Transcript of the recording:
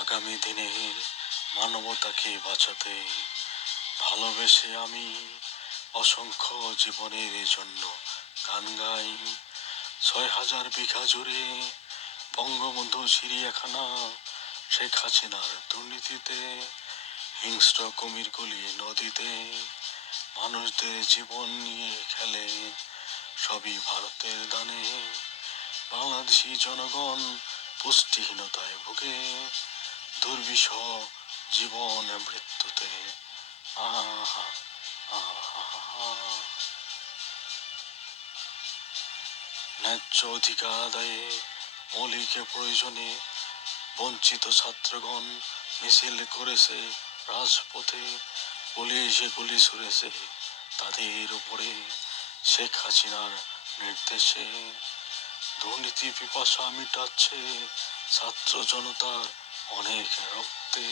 আগামী দিনের মানবতাকে বাঁচাতে ভালোবেসে আমি অসংখ্য জীবনের জন্য গান গাই। ৬,০০০ বিঘা জুড়ে বঙ্গবন্ধু চিড়িয়াখানা, শেখ হাসিনার দুর্নীতিতে, হিংস্র কুমিরগুলি নদীতে মানুষদের জীবন নিয়ে খেলে, সবই ভারতের দানে। বাংলাদেশি জনগণ পুষ্টিহীনতায় ভুগে, দুর্বিষহ জীবন মৃত্যুতে। আহা আহা। ন্যায্য অধিকার আদায়ে মৌলিক প্রয়োজনে বঞ্চিত ছাত্রগণ মিছিল করেছে রাজপথে, পুলিশ গুলি ছুড়েছে তাদের উপরে শেখ হাসিনার নির্দেশে। দুর্নীতি পিপাসা মিটাচ্ছে ছাত্র জনতার অনেক রক্তে।